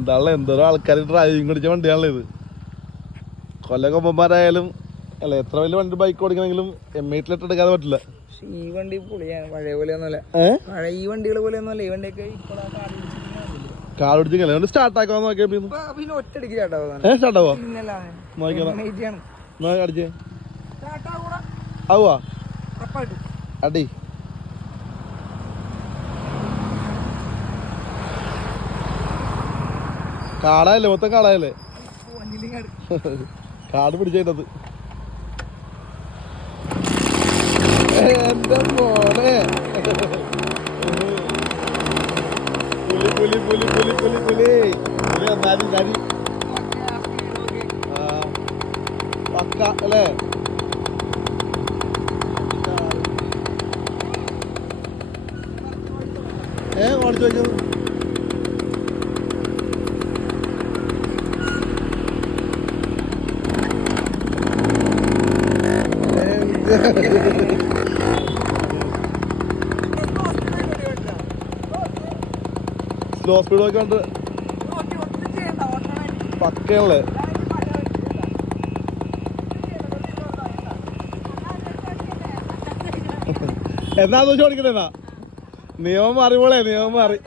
എന്താണല്ലോ എന്തോരോ ആൾക്കാർ ഡ്രൈവിംഗ് പഠിച്ച വണ്ടിയാണല്ലോ ഇത്. കൊല്ലകൊമ്പന്മാരായാലും അല്ല എത്ര വലിയ വണ്ടി ബൈക്ക് ഓടിക്കണമെങ്കിലും M8 എടുക്കാതെ പറ്റില്ല. ഈ വണ്ടി പൊളിയാണ്, പഴയ പോലെയൊന്നുമല്ല. പഴയ ഈ വണ്ടികൾ പോലെയൊന്നുമല്ല. ഈ വണ്ടിയൊക്കെ കാട് പിടിച്ചില്ല സ്റ്റാർട്ട് ആക്കാൻ നോക്കിയാ പിന്നെ ഒറ്റടിക്ക് സ്റ്റാർട്ടാവോ? അടിച്ചേ ആവുക അടി. കാടായല്ലേ മൊത്തം കാടായല്ലേ, കാട് പിടിച്ചത്. എന്റെ മോനെ പുലി പുലി പുലി പുലി പുലി പുലി പുലി എന്നാലും കരി പക്ക അല്ലേ. ഓടിച്ചു വെച്ചത് സ്ലോ സ്പീഡ് ഒക്കെ ഉണ്ട് പക്കയല്ലേ. എന്നാ ചോദിക്കണേന്നാ നിയമം മാറി പോളെ, നിയമം മാറി.